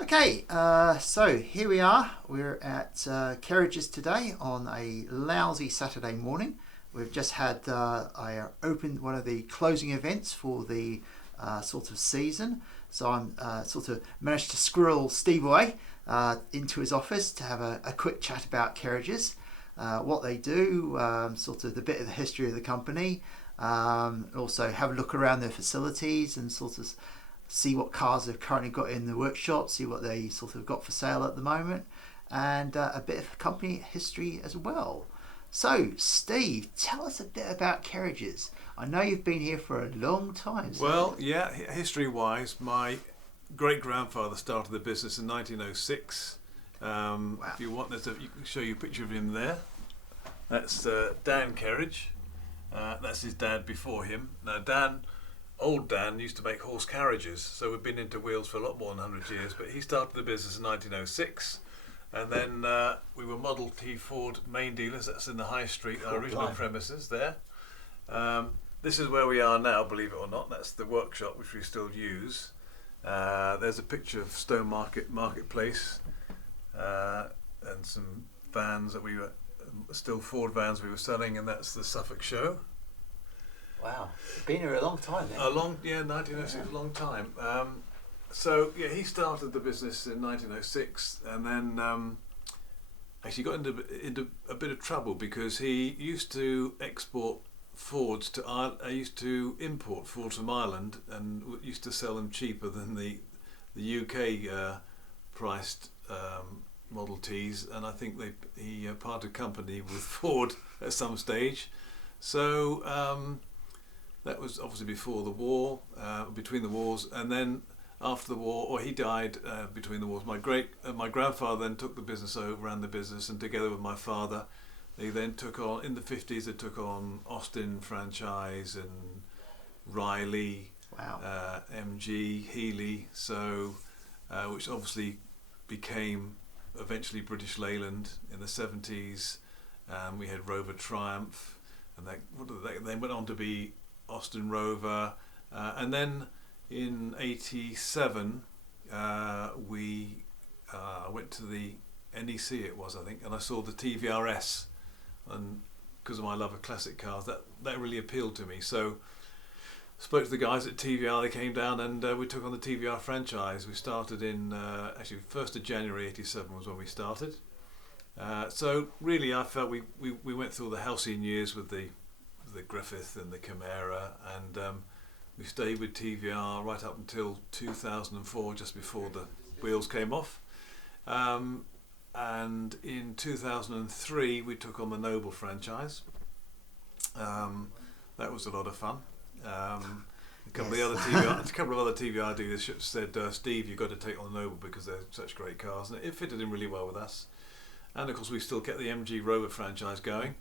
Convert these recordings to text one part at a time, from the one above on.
Okay, so here we are. We're at Kerridges today on a lousy Saturday morning. We've just had I opened one of the closing events for the sort of season. So I'm sort of managed to squirrel Steve away into his office to have a quick chat about Kerridges, what they do, sort of the bit of the history of the company, also have a look around their facilities and sort of see what cars they've currently got in the workshop, see what they sort of got for sale at the moment, and a bit of company history as well. So, Steve, tell us a bit about Kerridges. I know you've been here for a long time. So. Well, yeah, history-wise, my great-grandfather started the business in 1906. Wow. If you want, you can show you a picture of him there. That's Dan Kerridge. That's his dad before him. Now, Old Dan used to make horse carriages, so we've been into wheels for a lot more than 100 years, but he started the business in 1906, and then we were Model T Ford main dealers. That's in the High Street, our original premises there. This is where we are now, believe it or not. That's the workshop which we still use. There's a picture of Stone Marketplace and some vans that we were, still Ford vans we were selling, and that's the Suffolk show. Wow, you've been here a long time then. 1906, a long time. So yeah, he started the business in 1906, and then actually got into a bit of trouble because he used to export Fords to Ireland. I used to import Fords from Ireland and used to sell them cheaper than the UK priced Model Ts, and I think he parted company with Ford at some stage. So. That was obviously before the war, between the wars, and then after the war, or he died between the wars. My grandfather then took the business over, ran the business, and together with my father, they then took on, in the 50s, they took on Austin franchise and Riley, wow. MG, Healy, so which obviously became eventually British Leyland in the 70s. We had Rover Triumph, and they went on to be Austin Rover, and then in '87 we went to the NEC, it was, I think, and I saw the TVRS, and because of my love of classic cars, that really appealed to me. So spoke to the guys at TVR, they came down, and we took on the TVR franchise. We started in actually 1st of January '87 was when we started. So really I felt we went through the halcyon years with the Griffith and the Chimera, and we stayed with TVR right up until 2004, just before the wheels came off. And in 2003 we took on the Noble franchise. That was a lot of fun. A couple of other TVR dealerships said, Steve, you've got to take on the Noble because they're such great cars, and it fitted in really well with us. And of course we still kept the MG Rover franchise going.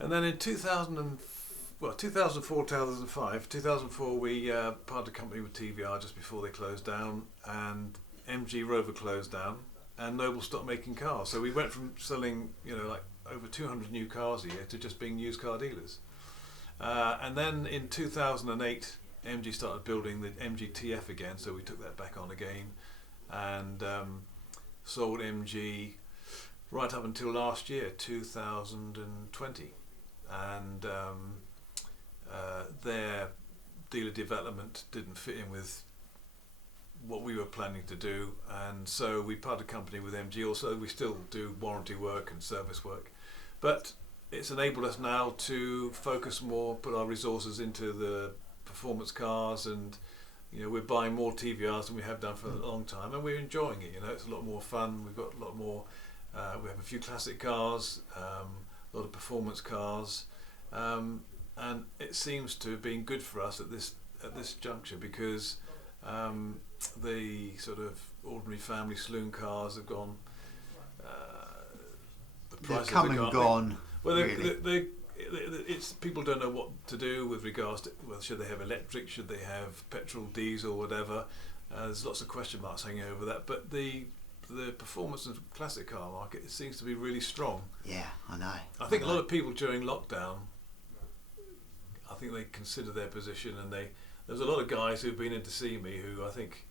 And then in 2004, 2004 we parted company with TVR just before they closed down, and MG Rover closed down, and Noble stopped making cars. So we went from selling, like over 200 new cars a year to just being used car dealers. And then in 2008, MG started building the MG TF again, so we took that back on again, and sold MG right up until last year, 2020. And their dealer development didn't fit in with what we were planning to do, and so we parted company with MG. Also, we still do warranty work and service work, but it's enabled us now to focus more, put our resources into the performance cars, and we're buying more TVRs than we have done for a long time, and we're enjoying it. It's a lot more fun. We've got a lot more. We have a few classic cars, a lot of performance cars, and it seems to have been good for us at this juncture, because the sort of ordinary family saloon cars have gone. The prices They've come have and gone. Well, really. it's people don't know what to do with regards to, well, should they have electric, should they have petrol, diesel, whatever. There's lots of question marks hanging over that, but the performance and classic car market, it seems to be really strong. Yeah, I know. I think a lot of people during lockdown, I think they consider their position, and there's a lot of guys who've been in to see me who I think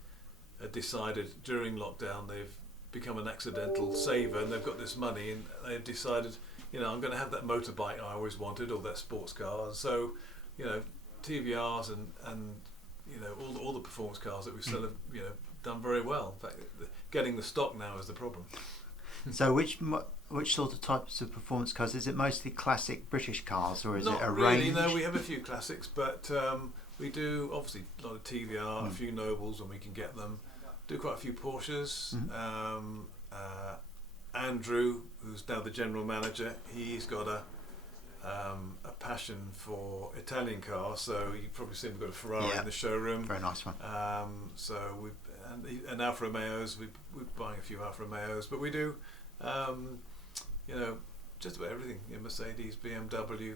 decided during lockdown they've become an accidental saver, and they've got this money, and they've decided, I'm going to have that motorbike I always wanted, or that sports car. And so, TVRs and all the performance cars that we sell have done very well. In fact, getting the stock now is the problem. So which sort of types of performance cars? Is it mostly classic British cars, or is it a Not really, range? no, we have a few classics, but we do obviously a lot of TVR, a few Nobles when we can get them. Do quite a few Porsches. Andrew, who's now the general manager, he's got a passion for Italian cars, so you've probably seen we've got a Ferrari in the showroom. Very nice one. So and Alfa Romeos, we're buying a few Alfa Romeos, but we do, just about everything. Mercedes, BMW,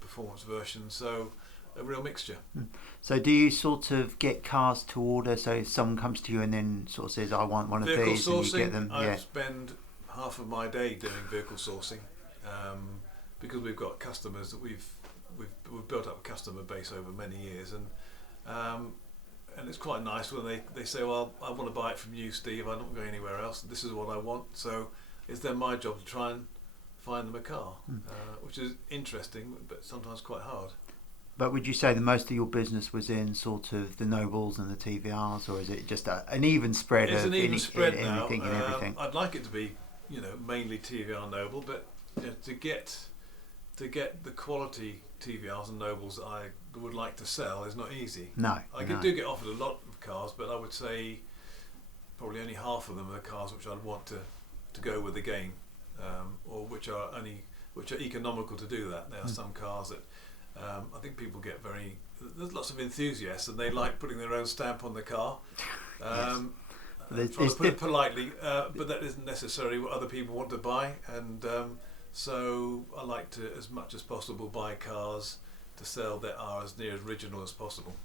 performance versions. So a real mixture. So do you sort of get cars to order? So someone comes to you and then sort of says, "I want one of Vehicle these," sourcing, and you get them. I spend half of my day doing vehicle sourcing, because we've got customers that we've built up a customer base over many years, and it's quite nice when they say, "Well, I want to buy it from you, Steve. I don't go anywhere else. This is what I want." So it's then my job to try and find them a car, which is interesting, but sometimes quite hard. But would you say that most of your business was in sort of the Nobles and the TVRs, or is it just an even spread It's of an even spread now. anything and everything? I'd like it to be, mainly TVR Noble, but to get the quality TVRs and Nobles that I would like to sell is not easy. No. do get offered a lot of cars, but I would say probably only half of them are cars which I'd want to go with again, or which are economical to do that. There are some cars that I think people get there's lots of enthusiasts, and they like putting their own stamp on the car. Trying to put it politely, but that isn't necessarily what other people want to buy, and so I like to, as much as possible, buy cars to sell that are as near original as possible.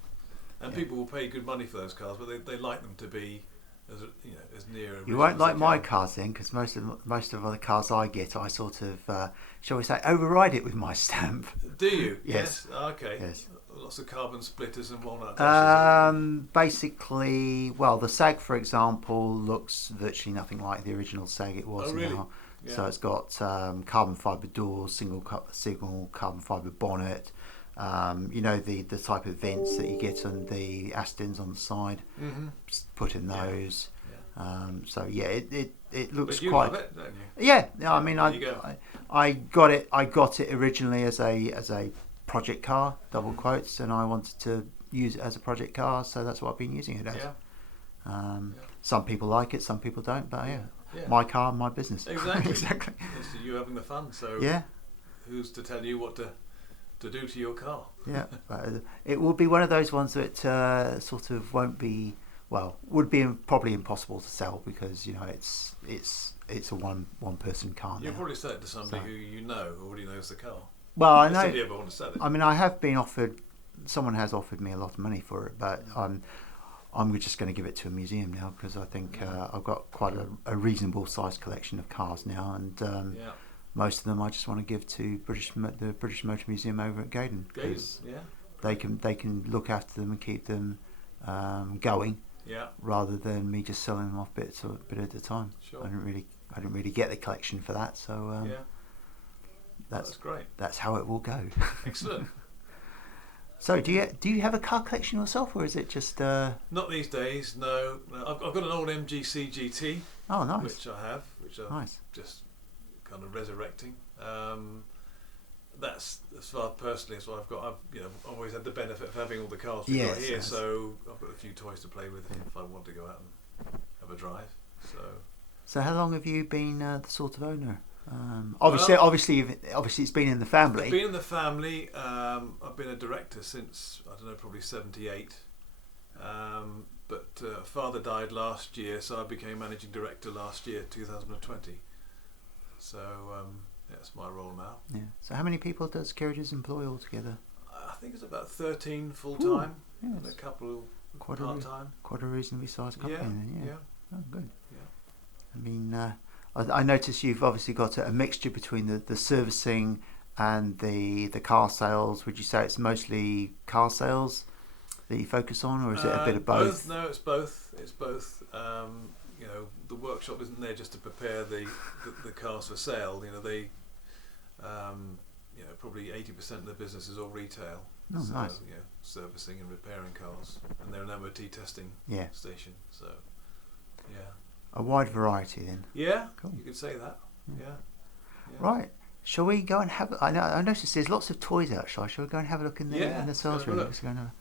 And people will pay good money for those cars, but they like them to be as near original. You won't as like they my can. cars then, because most of the cars I get, I sort of, shall we say, override it with my stamp. Do you? Yes. Okay. Yes. Lots of carbon splitters and walnut dashes. Basically, well, the SAG, for example, looks virtually nothing like the original SAG it was. Oh, really? Now. Yeah. So it's got carbon fibre doors, single carbon fibre bonnet. The type of vents that you get on the Astons on the side. Put in those. Yeah. It looks But you quite. love it, don't you? Yeah. I mean, There you go. I got it originally as a project car, double quotes, and I wanted to use it as a project car, so that's what I've been using it as. Yeah. Some people like it, some people don't, but Yeah. my car, my business. Exactly. Exactly. It's you having the fun. So Yeah. who's to tell you what to do to your car? Yeah, but it will be one of those ones that sort of would be probably impossible to sell, because it's a one person car now. You'll probably sell it to somebody who already knows the car. Well, I If know. somebody ever want to sell it. I mean, I have been offered. Someone has offered me a lot of money for it, but I'm just going to give it to a museum now, because I think I've got quite a reasonable sized collection of cars now, and most of them I just want to give to the British Motor Museum over at Gaydon, because they can look after them and keep them going, rather than me just selling them off bit at a time. Sure. I didn't really get the collection for that, so that's great. That's how it will go. Excellent. So do you have a car collection yourself, or is it just? Not these days. No. I've got an old MGC GT. Oh, nice. Which I'm Nice. just kind of resurrecting. That's as far personally as what I've got. I've always had the benefit of having all the cars we've got here, so I've got a few toys to play with if I want to go out and have a drive. So how long have you been the sort of owner? Obviously, it's been in the family. It's been in the family. I've been a director since, I don't know, probably 78. But father died last year, so I became managing director last year, 2020. So that's my role now. Yeah. So how many people does Kerridges employ altogether? I think it's about 13 full time, Yes. and a couple Quite part time. Quite a reasonably sized company then. Yeah. Oh, good. Yeah. I mean, I notice you've obviously got a mixture between the servicing and the car sales. Would you say it's mostly car sales? that you focus on, or is it a bit of both? No, it's both. It's both. You know, the workshop isn't there just to prepare the cars for sale. You know, they, you know, probably 80% of the business is all retail. Oh, so, nice. Yeah, servicing and repairing cars, and they're an MOT testing station. So, yeah. A wide variety then. Yeah, cool. You could say that. Yeah. Right. Shall we go and have? I noticed there's lots of toys outside. Shall we go and have a look in the sales room? Let's go and have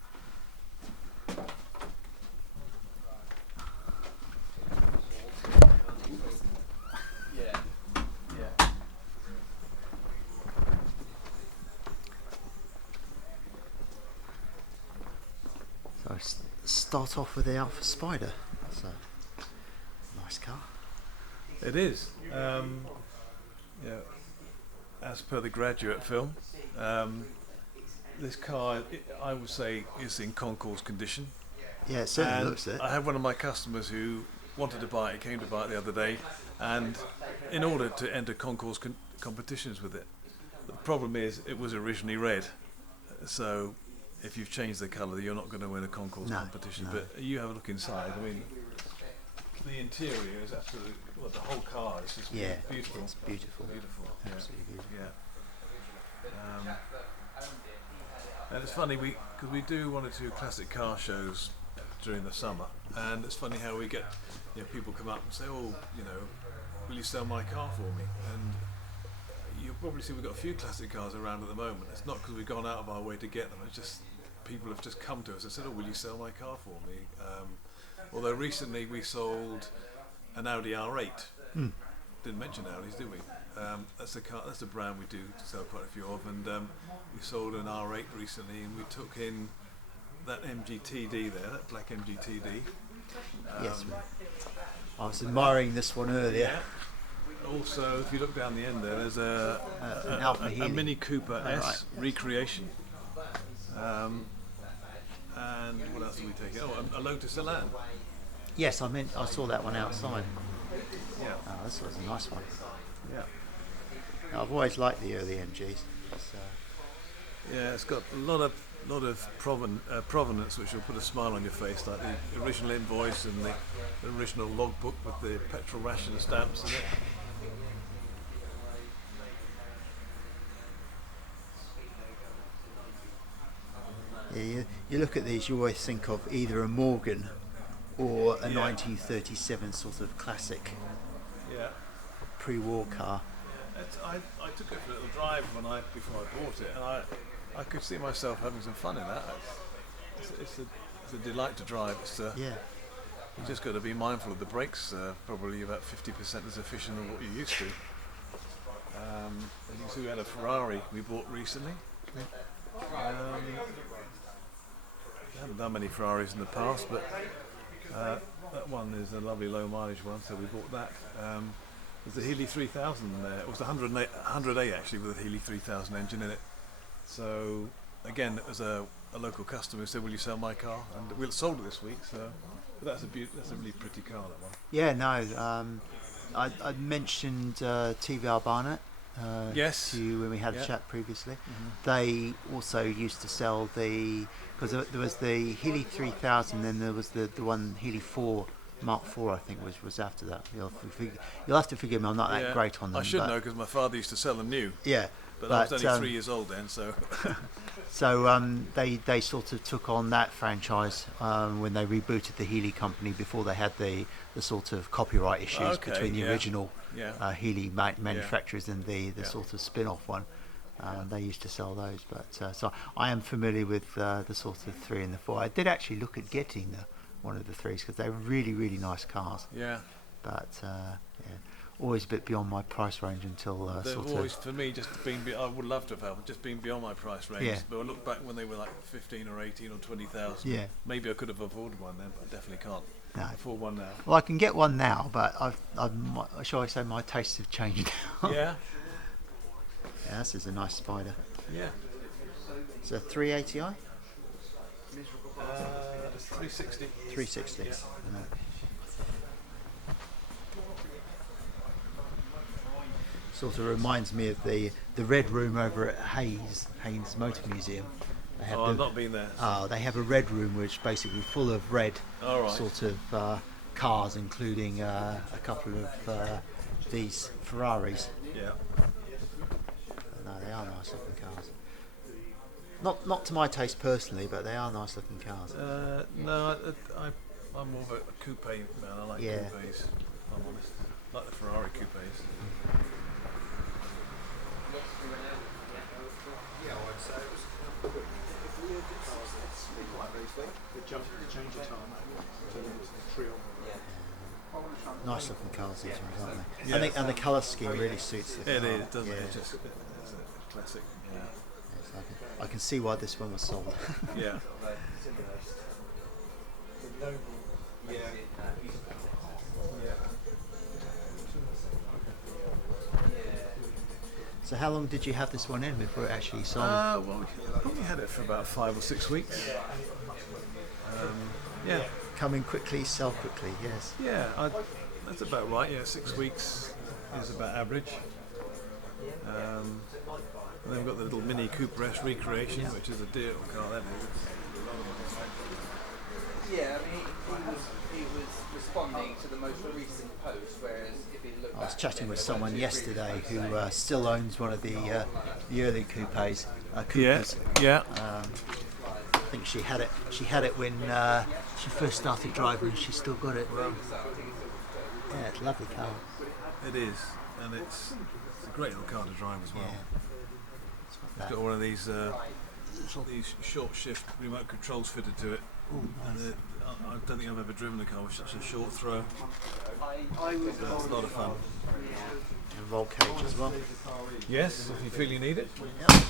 So start off with the Alpha Spider. That's a nice car. It is. Yeah. As per the Graduate film, this car, I would say, is in concours condition. Yeah, it certainly looks it. I had one of my customers who wanted to buy it, came to buy it the other day, and in order to enter concours competitions with it, the problem is it was originally red. So if you've changed the colour, you're not going to win a concours competition. No. But you have a look inside. I mean, the interior is absolutely, well, the whole car is just beautiful. It's beautiful. Beautiful. Absolutely beautiful. Yeah. And it's funny, because we do 1 or 2 classic car shows during the summer, and it's funny how we get, you know, people come up and say, oh, you know, will you sell my car for me? And you'll probably see we've got a few classic cars around at the moment. It's not because we've gone out of our way to get them, it's just people have just come to us and said, oh, will you sell my car for me? Although recently we sold an Audi R8. Didn't mention Audis, did we? That's a car. That's a brand we do sell quite a few of, and we sold an R8 recently, and we took in that MGTD there, that black MGTD. Yes, I was admiring this one earlier. Yeah. Also, if you look down the end there, there's a Mini Cooper S recreation. And what else did we take? Oh, a Lotus Elan. Yes, I saw that one outside. Yeah. Oh, this was a nice one. Yeah. Now, I've always liked the early MGs. Yeah, it's got a lot of provenance, which will put a smile on your face, like the original invoice and the original logbook with the petrol ration stamps in it. Yeah, you look at these, you always think of either a Morgan or a 1937 sort of classic pre-war car. I took it for a little drive before I bought it, and I could see myself having some fun in that. It's a delight to drive. You just got to be mindful of the brakes. Probably about 50% as efficient as what you're used to. You can see we had a Ferrari we bought recently. I haven't done many Ferraris in the past, but that one is a lovely low mileage one, so we bought that. There's a Healy 3000 there. It was the 100A actually, with a Healy 3000 engine in it. So again, it was a local customer who said, will you sell my car? And we sold it this week, so but that's a really pretty car, that one. Yeah, no, I mentioned TVR Barnett yes. to you when we had a chat previously. They also used to sell because there was the Healy 3000, then there was the one Healy 4 Mark 4, I think was after that. You'll have to forgive me, I'm not that great on them. I should know, because my father used to sell them new. Yeah. But I was only 3 years old then, so... So they sort of took on that franchise when they rebooted the Healy company, before they had the sort of copyright issues between the original Healy manufacturers and the sort of spin-off one. They used to sell those, but so I am familiar with the sort of 3 and the 4. I did actually look at getting one of the 3s, because they were really, really nice cars. Yeah. But always a bit beyond my price range until they've always, for me, just been. I would love to have just been beyond my price range. Yeah. But I look back when they were like 15 or 18 or 20,000. Yeah. Maybe I could have afforded one then, but I definitely can't afford one now. Well, I can get one now, but shall I say my tastes have changed now. Yeah. Yeah, this is a nice Spider. Yeah. It's a 380i? It's 360. 360. Yeah. Sort of reminds me of the Red Room over at Haynes Motor Museum. They have I've not been there. they have a red room which is basically full of red sort of cars, including a couple of these Ferraris. Yeah. No, they are nice looking cars. Not to my taste personally, but they are nice looking cars. No, I'm more of a coupe man. I like coupes. I'm honest. I like the Ferrari coupes. Nice looking cars, these ones, aren't they? Yeah. And the colour scheme really suits the car. It is, doesn't it? It's a classic. Yeah. Yes, I can see why this one was sold. Yeah. So how long did you have this one in before it actually sold? Well, we probably had it for about 5 or 6 weeks. Yeah. Come in quickly, sell quickly, yes. Yeah, that's about right. Yeah, 6 weeks is about average. And then we've got the little Mini Cooper S recreation, which is a dear little car. That is. Yeah, I mean, he was responding to the most recent post, whereas if he looked I was chatting with someone yesterday who still owns one of the early coupes. Coopers. Yeah. I think she had it. She had it when she first started driving, and she's still got it. Yeah, it's a lovely car. It is, and it's a great little car to drive as well. Yeah. It's got one of these short shift remote controls fitted to it. Ooh, nice. And I don't think I've ever driven a car with such a short throw. That's a lot of fun. And roll cage as well. Yes, if you feel you need it. Yep.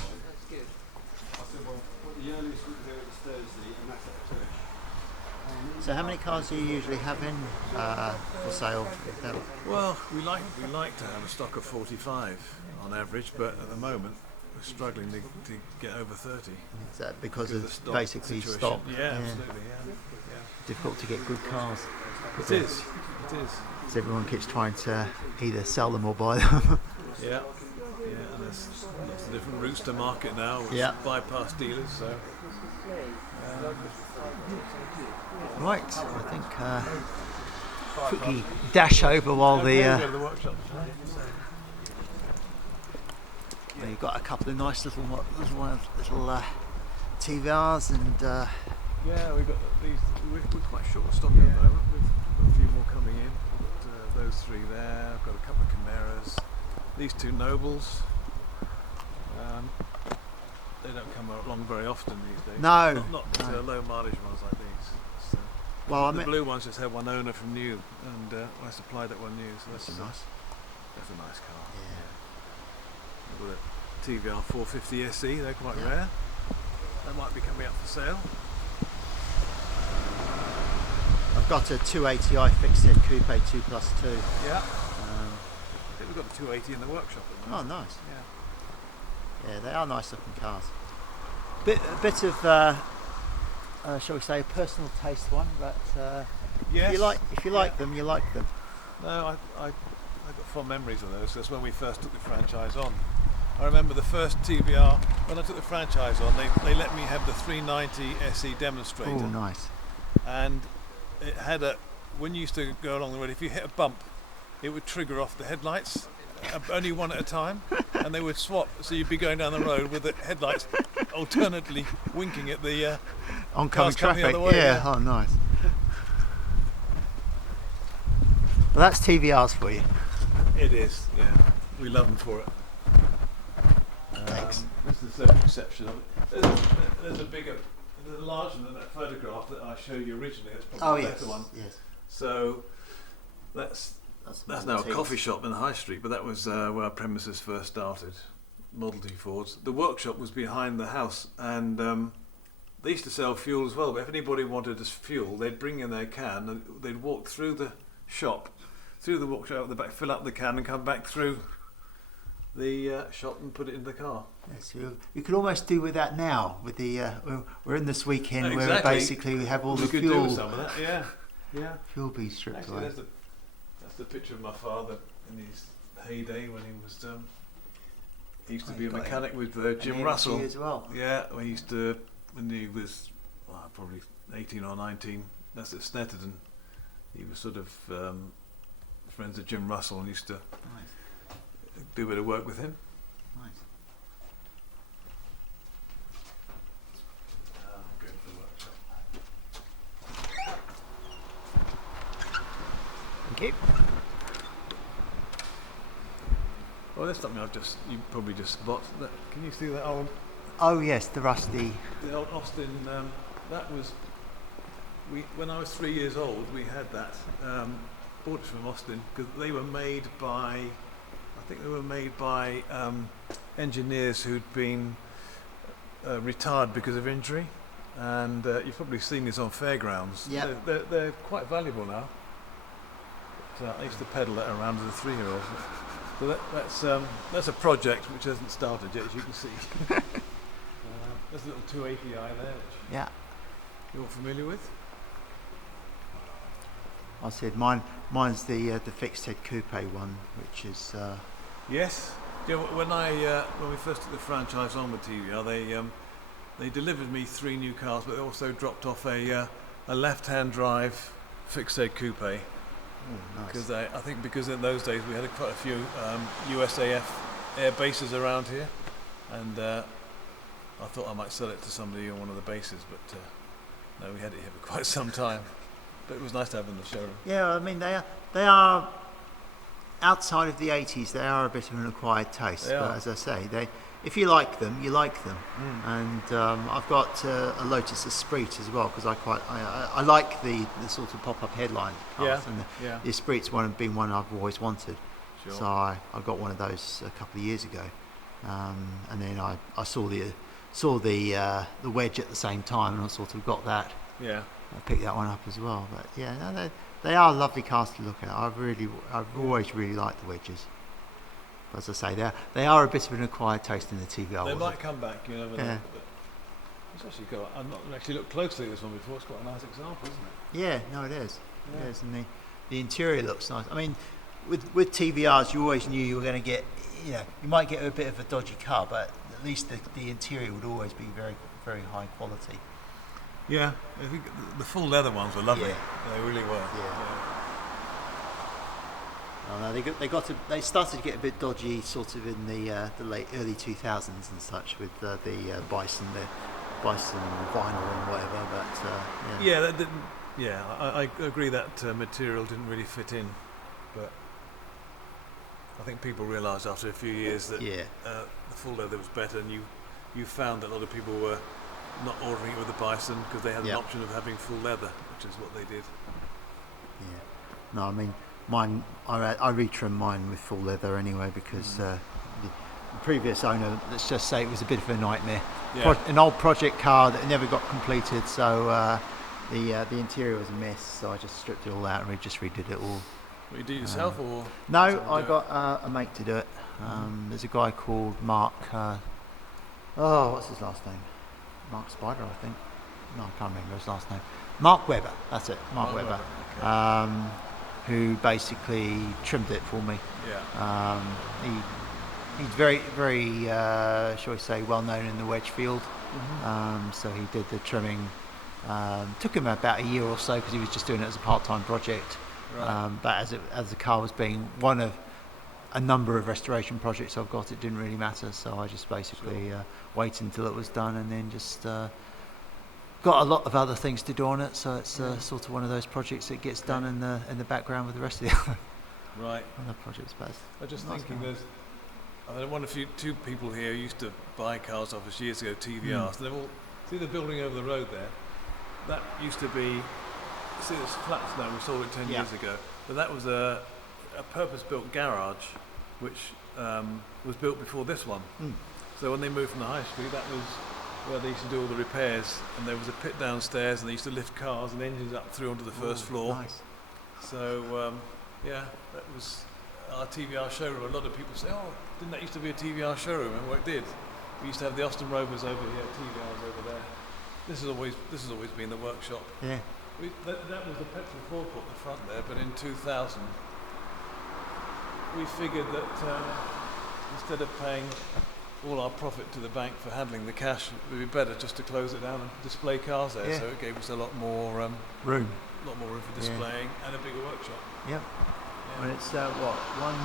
So how many cars do you usually have in for sale? Well, we like to have a stock of 45 on average, but at the moment we're struggling to get over 30. Is that because of of the stock basically situation. stock? Yeah, absolutely. Yeah. Difficult to get good cars. It is. So everyone keeps trying to either sell them or buy them. Yeah. And there's lots of different routes to market now, which bypass dealers. So. Right, I think quickly dash over while Go to the workshop. you've got a couple of nice little TVRs and Yeah, we've got these. We're quite short of stock at the moment. We've got a few more coming in. We've got those 3 there. I've got a couple of Camaras. These 2 Nobles. They don't come along very often these days. No, not low mileage ones like these. So well, the blue ones just have one owner from new, and I supplied that one new. So that's nice. That's a nice car. Yeah. We've got a TVR 450 SE. They're quite rare. They might be coming up for sale. I've got a 280i fixed head coupe 2+2. Yeah. I think we've got a 280 in the workshop at the Oh, moment. nice. Yeah. Yeah, they are nice looking cars. A bit of, shall we say, a personal taste one, but Yes. if you like them, you like them. No, I got fond memories of those. That's when we first took the franchise on. I remember the first TVR, when I took the franchise on, they let me have the 390 SE demonstrator. Oh, nice. And it had when you used to go along the road, if you hit a bump, it would trigger off the headlights, only one at a time, and they would swap. So you'd be going down the road with the headlights alternately winking at the Oncoming cars coming the traffic. other way. Yeah, oh, nice. Well, that's TVRs for you. It is, yeah. We love them for it. Thanks. This is the social exception of it. There's a larger than that photograph that I showed you originally. It's probably a better one. Yes. So that's now a coffee shop in the high street, but that was where our premises first started. Model T Fords. The workshop was behind the house, and they used to sell fuel as well. But if anybody wanted us fuel, they'd bring in their can, and they'd walk through the shop, through the workshop at the back, fill up the can, and come back through the shop and put it in the car. Yes, you could almost do with that now. With the we're in this weekend where Exactly. basically we have all We the could fuel. do with some of that, yeah. Fuel being stripped Actually, away. that's the picture of my father in his heyday when he was. He used to be a got mechanic with Jim An Russell. AMG as well. Yeah, we used to when he was probably 18 or 19, that's at Snetterton. He was sort of friends with Jim Russell and used to do a bit of work with him. Nice. Going to the workshop. Thank you. Well, that's something you probably just spot. Can you see that old? Oh yes, the rusty. The old Austin. That was. When I was 3 years old, we had that. Bought it from Austin because they were made by. I think they were made by engineers who'd been retired because of injury, and you've probably seen these on fairgrounds. Yeah. They're quite valuable now. But, I used to pedal that around as a 3-year-old. So that's a project which hasn't started yet, as you can see. There's a little 280i there, which you're familiar with. I said mine's the fixed head coupe one, which is. Yes. Yeah. When we first took the franchise on with TVR, they delivered me 3 new cars, but they also dropped off a left-hand drive fixed head coupe. Nice. Because I think in those days we had quite a few USAF air bases around here, and I thought I might sell it to somebody on one of the bases, but no, we had it here for quite some time. But it was nice to have them in the showroom. Yeah, I mean they are outside of the 80s. They are a bit of an acquired taste, but as I say, if you like them, you like them. And I've got a Lotus Esprit as well because I like the sort of pop-up headline cars, and the Esprit's been one I've always wanted. Sure. So I got one of those a couple of years ago, and then I saw the wedge at the same time, and I sort of got that. Yeah. I picked that one up as well. But yeah, no, they are lovely cars to look at. I've always really liked the wedges. But as I say, they are a bit of an acquired taste in the TVR world. They might come back, you never know. Yeah. But it's actually I've not actually looked closely at this one before. It's quite a nice example, isn't it? Yeah, no, it is. Yeah. It is, and the interior looks nice. I mean, with TVRs, you always knew you were going to get, you might get a bit of a dodgy car, but at least the interior would always be very, very high quality. Yeah, I think the full leather ones were lovely. Yeah. They really were. Yeah. Oh, no, they started to get a bit dodgy, sort of in the early 2000s and such, with the Bison vinyl and whatever. But I agree that material didn't really fit in, but I think people realised after a few years that the full leather was better, and you found that a lot of people were not ordering it with the Bison because they had an option of having full leather, which is what they did. Yeah. No, I mean, mine, I retrimmed mine with full leather anyway because the previous owner, let's just say, it was a bit of a nightmare. Yeah. An old project car that never got completed, so the interior was a mess. So I just stripped it all out and just redid it all. What, you did it yourself, or? No, I got a mate to do it. There's a guy called Mark. What's his last name? Mark Spider, I think. No, I can't remember his last name. Mark Webber, that's it. Mark Webber. Okay. Who basically trimmed it for me. Yeah. He's very, very, shall we say, well known in the wedge field. So he did the trimming. Took him about a year or so because he was just doing it as a part-time project. Right. But as the car was being one of a number of restoration projects I've got, it didn't really matter. So I just basically waited until it was done, and then just got a lot of other things to do on it. So it's sort of one of those projects that gets done in the background with the rest of the other projects. But I'm just thinking, two people here who used to buy cars off us years ago, TVRs. They've all see the building over the road there. That used to be. See, it's flats now. We saw it 10 years ago, but that was a purpose-built garage, which was built before this one. So when they moved from the high street, that was where they used to do all the repairs, and there was a pit downstairs, and they used to lift cars and engines up through onto the first floor. Nice. So that was our TVR showroom. A lot of people say, "Oh, didn't that used to be a TVR showroom?" And well, it did. We used to have the Austin Rovers over here, TVRs over there. This has always been the workshop. Yeah. That was the petrol forecourt at the front there, but in 2000 we figured that instead of paying all our profit to the bank for handling the cash. It would be better just to close it down and display cars there. Yeah. So it gave us a lot more room. Room. A lot more room for displaying and a bigger workshop. Yep. Yeah. And it's what 1,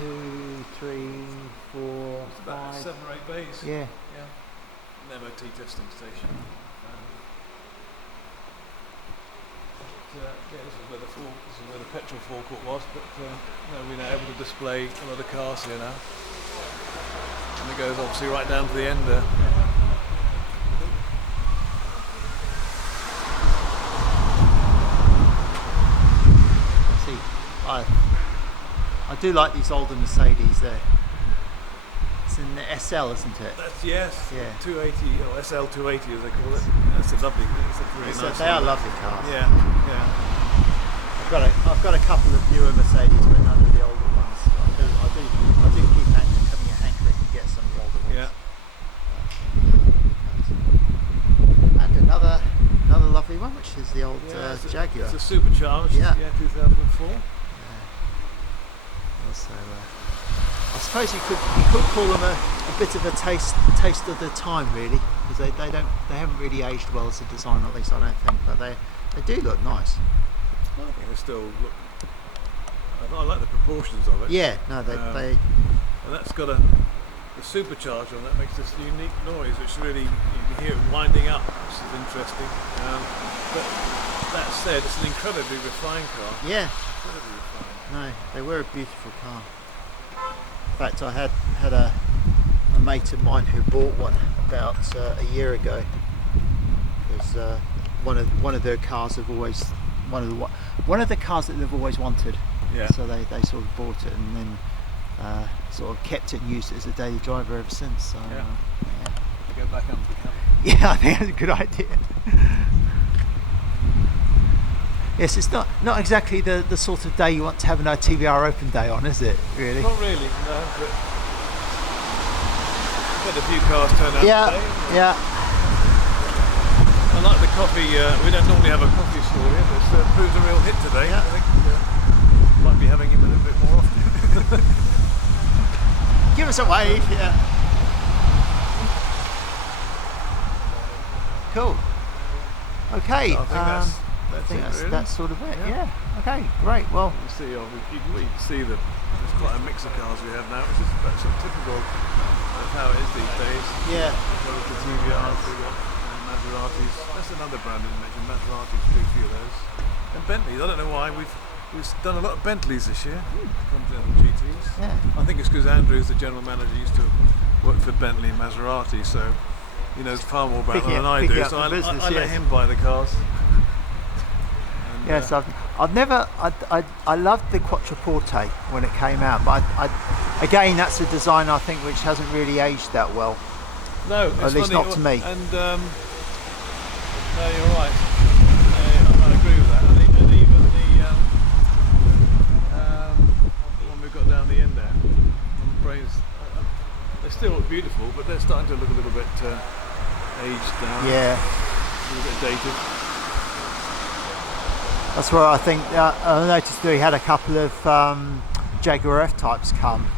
2, 3, 4, It's about 5. 7 or 8 bays. Yeah. Yeah. An MOT testing station. Yeah, this is where the petrol forecourt was, but we're now able to display a lot of cars here now. And it goes obviously right down to the end there. See, I do like these older Mercedes there. It's in the SL, isn't it? That's yes. Yeah. 280 or SL 280 as they call it. That's a lovely. It's a really nice. They are lovely cars. Yeah, yeah. I've got a couple of newer Mercedes, but none of the older ones. I do keep having a hankering to get some of the older ones. Yeah. And another lovely one, which is the old Jaguar. It's a supercharged. Yeah. 2004. So, I suppose you could call them a bit of a taste of the time, really, because they haven't really aged well as a design, at least I don't think, but they do look nice. I think they still look. I like the proportions of it. Yeah, no, they. And that's got a supercharger on that makes this unique noise, which really you can hear it winding up, which is interesting. But that said, it's an incredibly refined car. Yeah. Incredibly refined. No, they were a beautiful car. In fact, I had a mate of mine who bought one about a year ago. Because one of their cars have always one of the cars that they've always wanted. Yeah. So they sort of bought it and then sort of kept it and used it as a daily driver ever since. So, Yeah. yeah. They go back under the camera. Yeah, I think that's a good idea. Yes, it's not exactly the sort of day you want to have an TVR open day on, is it? Really? Not really, no. But had a few cars turn out today. Yeah. I like the coffee. We don't normally have a coffee store here, but it proves a real hit today. Yeah. I think might be having him a little bit more often. Give us a wave. Yeah. Cool. Okay. I think that's that's sort of it. Yeah. Yeah. Okay. Great. Well. You see, you can see that there's quite a mix of cars we have now, which is that's sort of typical of how it is these days. Yeah. As well as the TVRs, we've got Maseratis. That's another brand that mentioned. Maseratis, do a few of those. And Bentleys. I don't know why we've done a lot of Bentleys this year. Continental GTs. Yeah. I think it's because Andrews, the general manager, used to work for Bentley and Maserati, so he knows far more about them than I do. So I let him buy the cars. Yes, I loved the Quattroporte when it came out, but again, that's a design I think which hasn't really aged that well. No, at least not to me. And no, you're right. I agree with that. And even the one we've got down the end there, on the brains, they still look beautiful, but they're starting to look a little bit aged now. Yeah, a little bit dated. That's where I think I noticed that we had a couple of Jaguar F-types come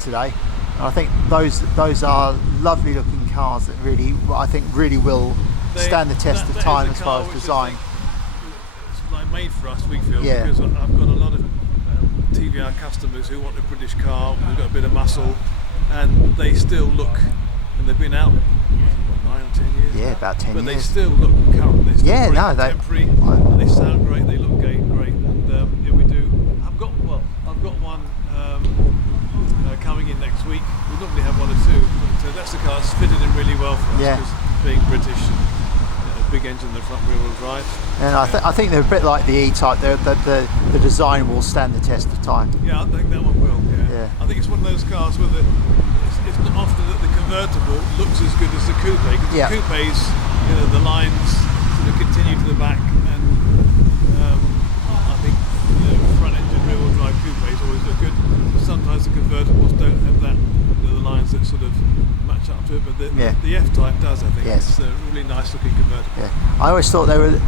today. And I think those are lovely looking cars that really will stand the test of time as far as design. It's like made for us, we feel, Yeah. because I've got a lot of TVR customers who want a British car, who've got a bit of muscle, and they still look, and they've been out, what, 9 or 10 years? Yeah, now? about 10 but years. They still look current, they still Yeah, very no, contemporary, they sound great, they look great, and yeah, we do. I've got one coming in next week. We normally have one or two, but that's the car that's fitted in really well for us, Yeah. because being British and a big engine in the front rear-wheel drive. And I think they're a bit like the E-Type. The design will stand the test of time. Yeah, I think that one will. Yeah. I think it's one of those cars where it's not often that the convertible looks as good as the coupe, because Yeah. the coupes, the lines sort of continue to the back, and I think front engine rear-wheel drive coupes always look good. Sometimes the convertibles don't have that, the lines that sort of match up to it, but the F-Type does. I think Yes. It's a really nice looking convertible. Yeah, I always thought they were.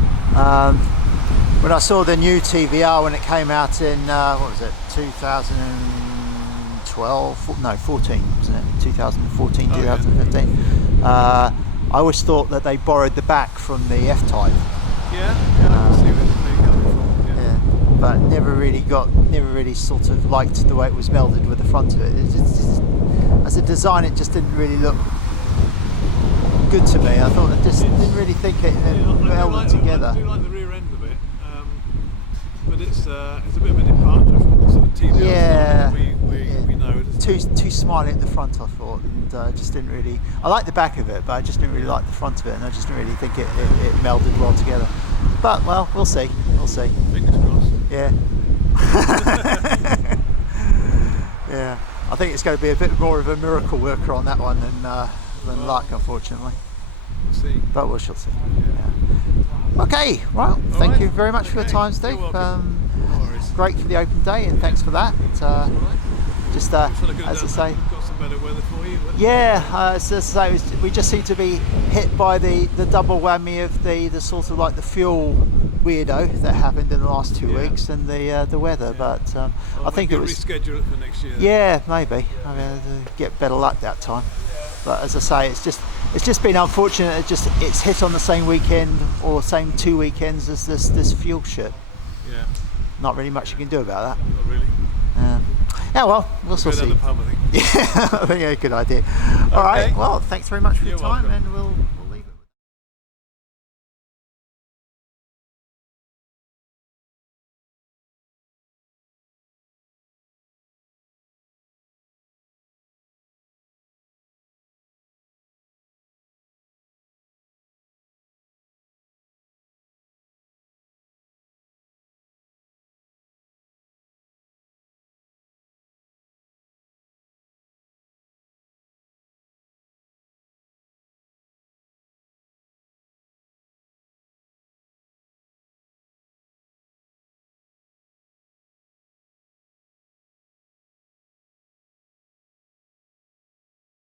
When I saw the new TVR when it came out in 2002 14, wasn't it? 2014, Oh, 2015. I always thought that they borrowed the back from the F-Type. Yeah, I can see where they're coming from. Yeah, but never really sort of liked the way it was melded with the front of it. As a design, it just didn't really look good to me. I thought I just didn't really think it melded together. I do like the rear end of it, but it's a bit of a departure from the sort of TVRCC Yeah, we know. Too smiley at the front, I thought, and just didn't really. I like the back of it, but I just didn't really like the front of it, and I just didn't really think it melded well together. But well, we'll see. Fingers crossed. Yeah. Yeah. I think it's going to be a bit more of a miracle worker on that one than luck, unfortunately. We'll see. But we shall see. Yeah. Okay. Well, thank you very much for your time, Steve. You're welcome. No worries. Great for the open day, and thanks for that. Just as I say. Got some better weather for you. Yeah, as I say, we just seem to be hit by the double whammy of the sort of like the fuel weirdo that happened in the last 2 weeks and the weather. Yeah. But I think it was reschedule it for next year. Yeah, maybe. I mean, get better luck that time. But as I say, it's just been unfortunate. It's hit on the same weekend or same 2 weekends as this fuel ship. Yeah. Not really much you can do about that. Not really. Yeah, well, we'll see. Pub, I think. Yeah, I think a good idea. All right, well, thanks very much for your time, welcome. and we'll